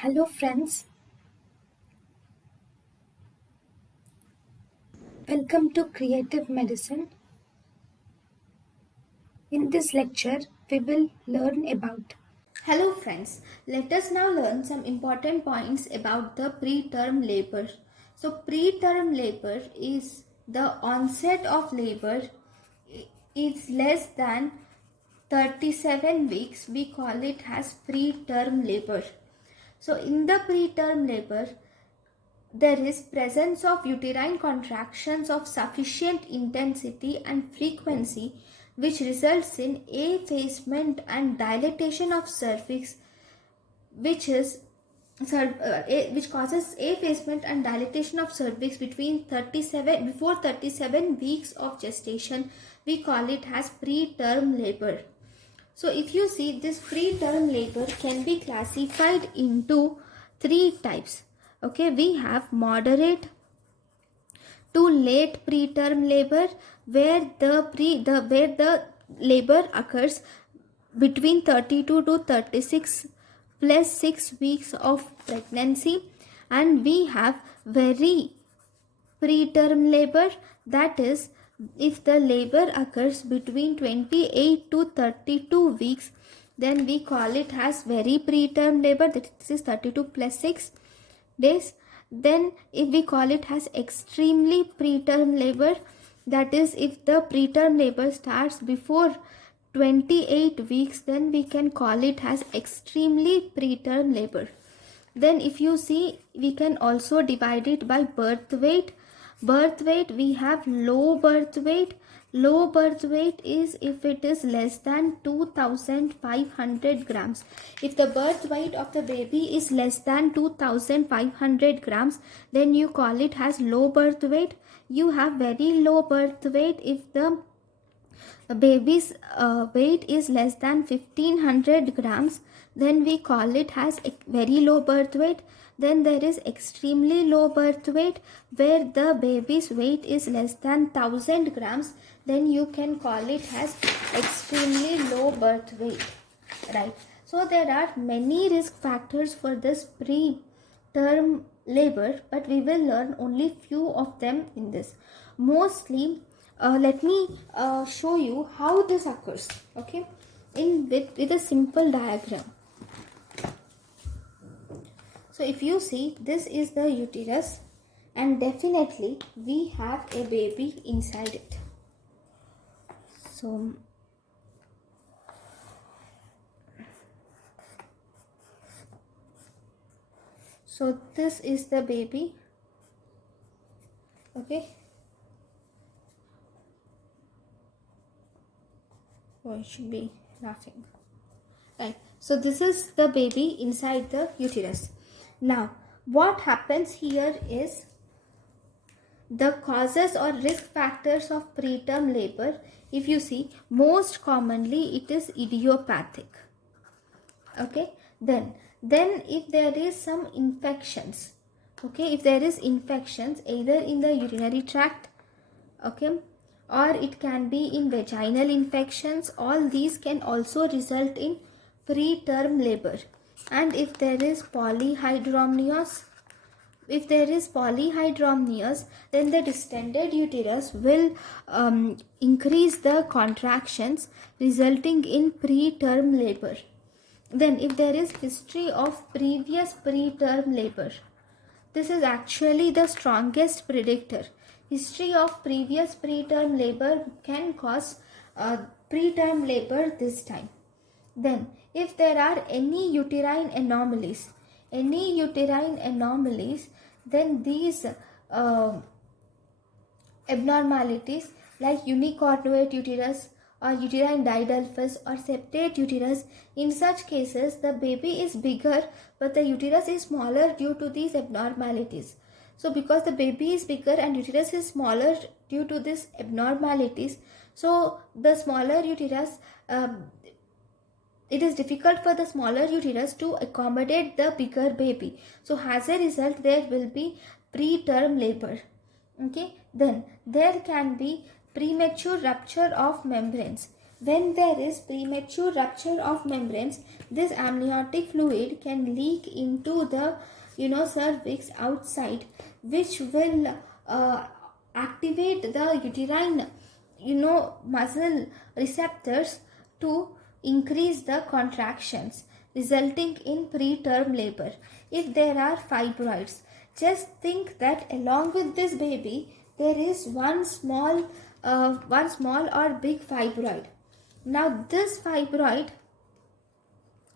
Hello friends, welcome to Creative Medicine. In this lecture, we will learn about. Hello friends, let us now learn some important points about the preterm labor. So preterm labor is the onset of labor is less than 37 weeks. We call it as preterm labor. So in the preterm labor, there is presence of uterine contractions of sufficient intensity and frequency which results in effacement and dilatation of cervix which is which causes effacement and dilatation of cervix between 37 before 37 weeks of gestation. We call it as preterm labor. So if you see, this preterm labor can be classified into three types. Okay, we have moderate to late preterm labor, where the labor occurs between 32 to 36 plus 6 weeks of pregnancy, and we have very preterm labor, that is if the labor occurs between 28 to 32 weeks, then we call it as very preterm labor, that is 32 plus 6 days. Then if we call it as extremely preterm labor, that is if the preterm labor starts before 28 weeks, then we can call it as extremely preterm labor. Then if you see, we can also divide it by birth weight. Birth weight, we have low birth weight. Low birth weight is if it is less than 2500 grams. If the birth weight of the baby is less than 2500 grams, then you call it as low birth weight. You have very low birth weight if the baby's weight is less than 1500 grams, then we call it as very low birth weight. Then there is extremely low birth weight, where the baby's weight is less than 1000 grams, then you can call it as extremely low birth weight, right? So there are many risk factors for this preterm labor, but we will learn only few of them in this. Mostly let me show you how this occurs, okay, with a simple diagram. So if you see, this is the uterus, and definitely we have a baby inside it. So this is the baby, okay. Oh, I should be laughing. Right. So this is the baby inside the uterus. Now, what happens here is the causes or risk factors of preterm labor. If you see, most commonly it is idiopathic. Okay. Then if there is some infections, okay, if there is infections either in the urinary tract, okay, or it can be in vaginal infections, all these can also result in preterm labor. And if there is polyhydramnios, then the distended uterus will increase the contractions, resulting in preterm labor. Then if there is history of previous preterm labor, this is actually the strongest predictor. History of previous preterm labor can cause preterm labor this time. Then, if there are any uterine anomalies, then these abnormalities like unicornuate uterus or uterine didelphys or septate uterus, in such cases the baby is bigger but the uterus is smaller due to these abnormalities. So because the baby is bigger and uterus is smaller due to these abnormalities, so the smaller uterus, it is difficult for the smaller uterus to accommodate the bigger baby. So as a result, there will be preterm labor. Okay, then there can be premature rupture of membranes. When there is premature rupture of membranes, this amniotic fluid can leak into the cervix outside, which will activate the uterine muscle receptors to increase the contractions, resulting in preterm labor. If there are fibroids, just think that along with this baby there is one small or big fibroid. Now this fibroid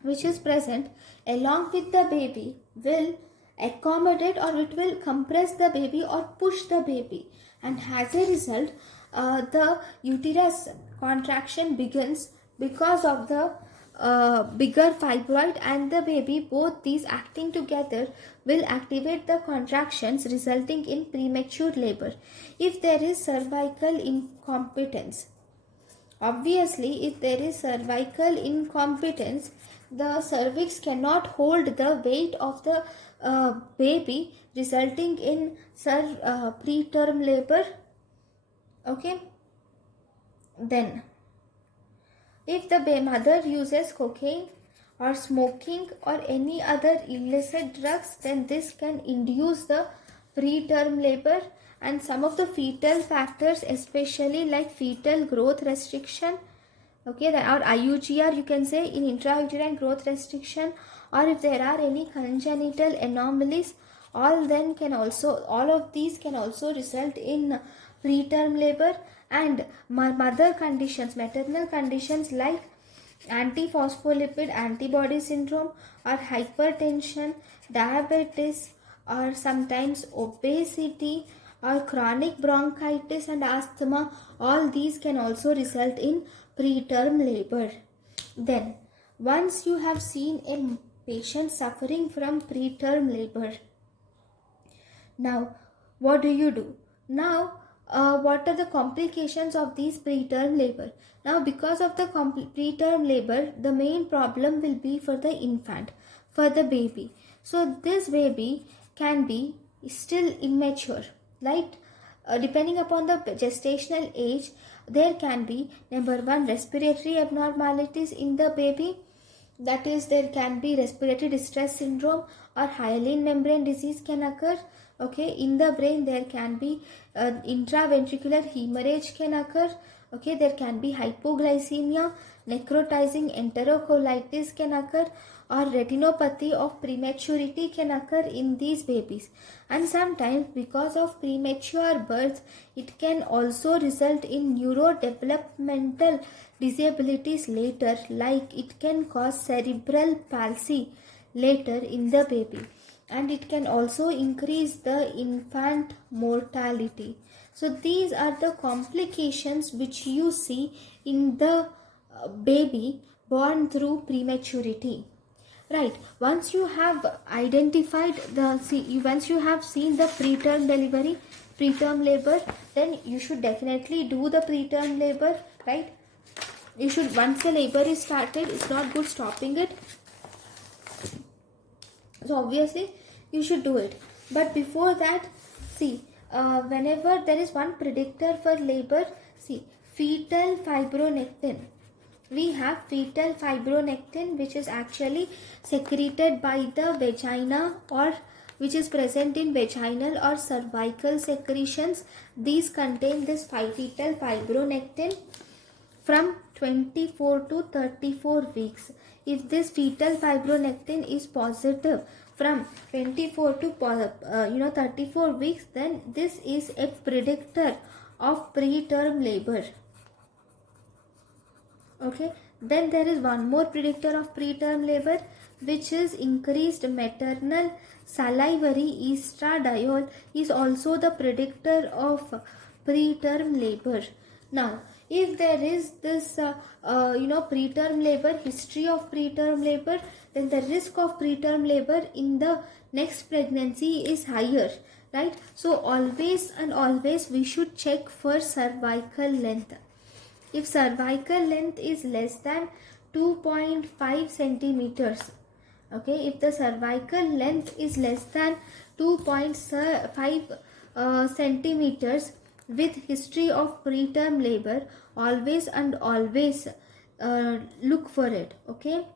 which is present along with the baby will accommodate, or it will compress the baby or push the baby, and as a result the uterus contraction begins because of the bigger fibroid and the baby. Both these acting together will activate the contractions, resulting in premature labor. If there is cervical incompetence, obviously if there is cervical incompetence, the cervix cannot hold the weight of the baby, resulting in preterm labor. Okay, then if the mother uses cocaine or smoking or any other illicit drugs, then this can induce the preterm labor. And some of the fetal factors, especially like fetal growth restriction, okay, or IUGR you can say, in intrauterine growth restriction, or if there are any congenital anomalies, all of these can also result in preterm labor. And mother conditions, maternal conditions like antiphospholipid antibody syndrome or hypertension, diabetes, or sometimes obesity or chronic bronchitis and asthma, all these can also result in preterm labor. Then once you have seen a patient suffering from preterm labor, now what do? Now what are the complications of these preterm labor? Now because of the preterm labor, the main problem will be for the infant, for the baby. So this baby can be still immature, right? Depending upon the gestational age, there can be, number one, respiratory abnormalities in the baby. That is, there can be respiratory distress syndrome or hyaline membrane disease can occur. Okay, in the brain there can be intraventricular hemorrhage can occur. Okay, there can be hypoglycemia, necrotizing enterocolitis can occur, or retinopathy of prematurity can occur in these babies. And sometimes because of premature birth, it can also result in neurodevelopmental disabilities later, like it can cause cerebral palsy later in the baby, and it can also increase the infant mortality. So these are the complications which you see in the baby born through prematurity. Right, once you have identified once you have seen the preterm delivery, preterm labor, then you should definitely do the preterm labor, right? You should, once the labor is started, it's not good stopping it. So obviously you should do it, but before that, see, whenever there is one predictor for labor, see, fetal fibronectin. We have fetal fibronectin, which is actually secreted by the vagina, or which is present in vaginal or cervical secretions. These contain this fetal fibronectin from 24 to 34 weeks. If this fetal fibronectin is positive from 24 to 34 weeks, then this is a predictor of preterm labor. Okay, then there is one more predictor of preterm labor, which is increased maternal salivary estradiol is also the predictor of preterm labor. Now if there is this preterm labor, history of preterm labor, then the risk of preterm labor in the next pregnancy is higher, right? So always and always we should check for cervical length. If cervical length is less than 2.5 centimeters, okay, if the cervical length is less than 2.5 centimeters, with history of preterm labor, always and always look for it. Okay,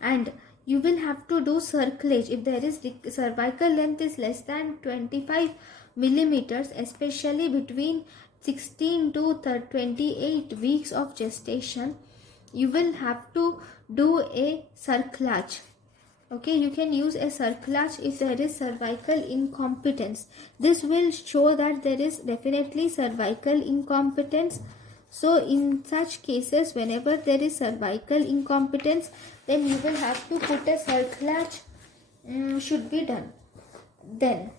and you will have to do circlage if there is cervical length is less than 25 millimeters, especially between 16 to 28 weeks of gestation. You will have to do a circlage. Okay, you can use a circlage if there is cervical incompetence. This will show that there is definitely cervical incompetence. So in such cases, whenever there is cervical incompetence, then you will have to put a circlage should be done. Then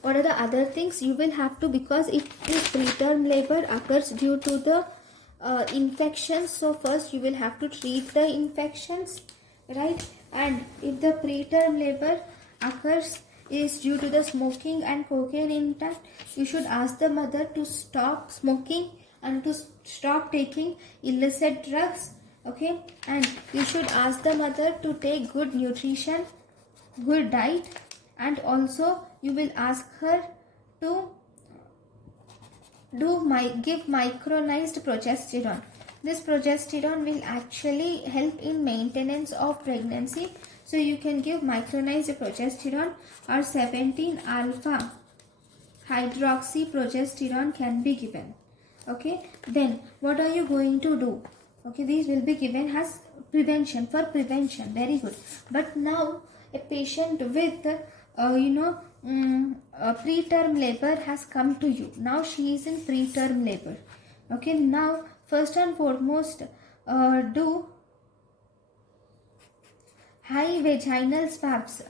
what are the other things you will have to, because it is preterm labor occurs due to the infections. So first you will have to treat the infections, right? And if the preterm labor occurs is due to the smoking and cocaine intake, you should ask the mother to stop smoking and to stop taking illicit drugs. Okay, and you should ask the mother to take good nutrition, good diet, and also you will ask her to give micronized progesterone. This progesterone will actually help in maintenance of pregnancy. So you can give micronized progesterone, or 17 alpha hydroxyprogesterone can be given. Okay, then what are you going to do? Okay, these will be given as prevention, for prevention. Very good. But now a patient with preterm labor has come to you. Now she is in preterm labor. Okay, now first and foremost, do high vaginal swabs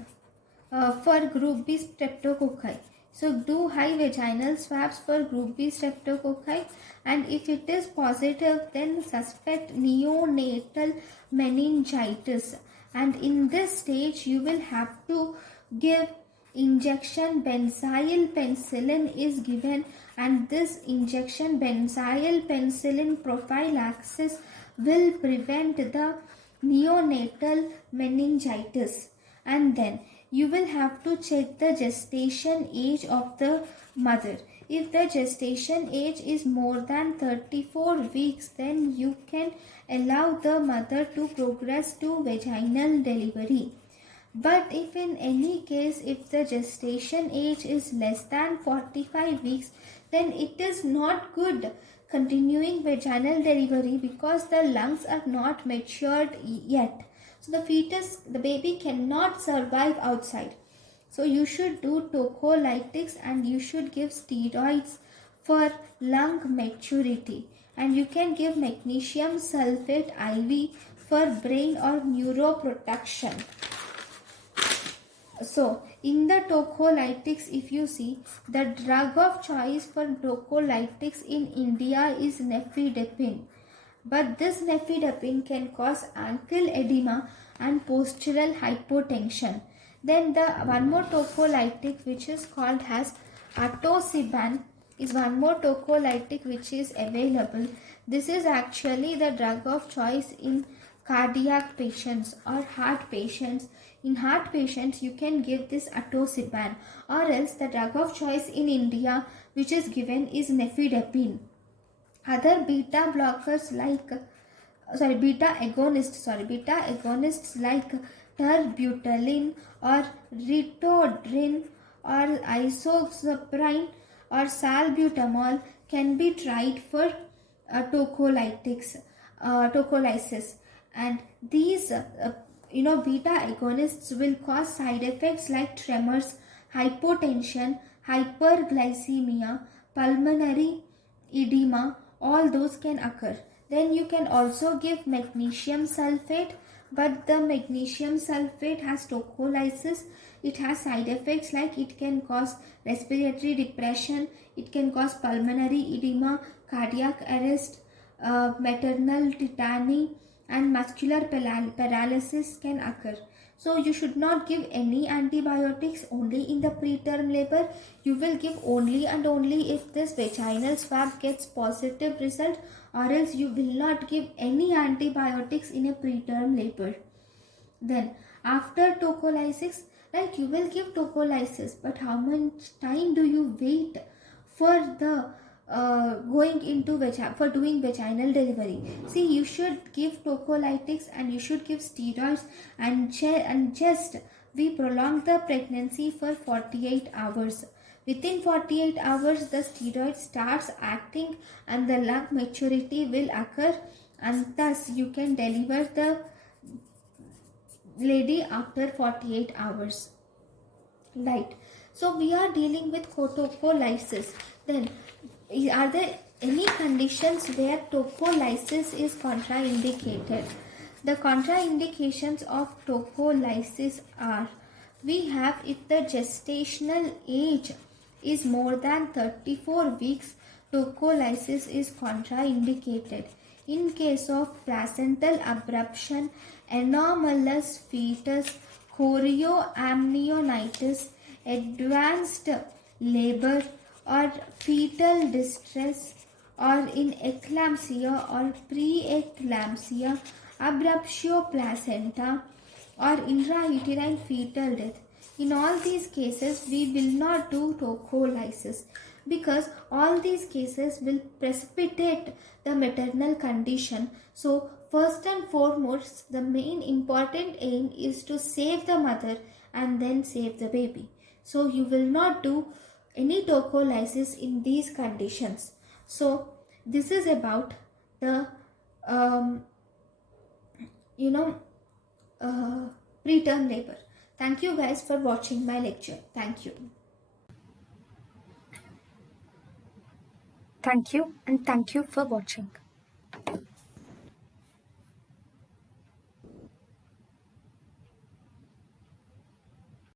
for group B streptococci. So do high vaginal swabs for group B streptococci, and if it is positive, then suspect neonatal meningitis. And in this stage, you will have to give injection. Benzyl penicillin is given, and this injection benzyl penicillin prophylaxis will prevent the neonatal meningitis. And then you will have to check the gestation age of the mother. If the gestation age is more than 34 weeks, then you can allow the mother to progress to vaginal delivery. But if in any case, if the gestation age is less than 45 weeks, then it is not good continuing vaginal delivery, because the lungs are not matured yet. So the baby cannot survive outside. So you should do tocolytics, and you should give steroids for lung maturity. And you can give magnesium sulfate IV for brain or neuroprotection. So in the tocolytics, if you see, the drug of choice for tocolytics in India is nifedipine. But this nifedipine can cause ankle edema and postural hypotension. Then the one more tocolytic, which is called as atosiban, is one more tocolytic which is available. This is actually the drug of choice in cardiac patients or heart patients. In heart patients, you can give this atosiban, or else the drug of choice in India which is given is nifedipine. Other beta blockers like beta agonists like terbutaline or ritodrin or isoxaprine or salbutamol can be tried for tocolysis. And these beta agonists will cause side effects like tremors, hypotension, hyperglycemia, pulmonary edema. All those can occur. Then you can also give magnesium sulfate, but the magnesium sulfate has tocolysis. It has side effects like it can cause respiratory depression, it can cause pulmonary edema, cardiac arrest, maternal tetany, and muscular paralysis can occur. So you should not give any antibiotics only in the preterm labor. You will give only and only if this vaginal swab gets positive result, or else you will not give any antibiotics in a preterm labor. Then after tocolysis, right? You will give topolysis, but how much time do you wait for the going into for doing vaginal delivery? See, you should give tocolytics and you should give steroids, and just we prolong the pregnancy for 48 hours. Within 48 hours, the steroid starts acting and the lung maturity will occur, and thus you can deliver the lady after 48 hours. Right. So we are dealing with topolysis. Then, are there any conditions where topolysis is contraindicated? The contraindications of topolysis are: we have, if the gestational age is more than 34 weeks, topolysis is contraindicated. In case of placental abruption, anomalous fetus, chorioamnionitis, advanced labor, or fetal distress, or in eclampsia or preeclampsia, abruptio placenta, or intrauterine fetal death. In all these cases, we will not do tocolysis, because all these cases will precipitate the maternal condition. So, first and foremost, the main important aim is to save the mother and then save the baby. So, you will not do any tocolysis in these conditions. So, this is about the um, you know preterm labor. Thank you guys for watching my lecture. Thank you. Thank you, and thank you for watching.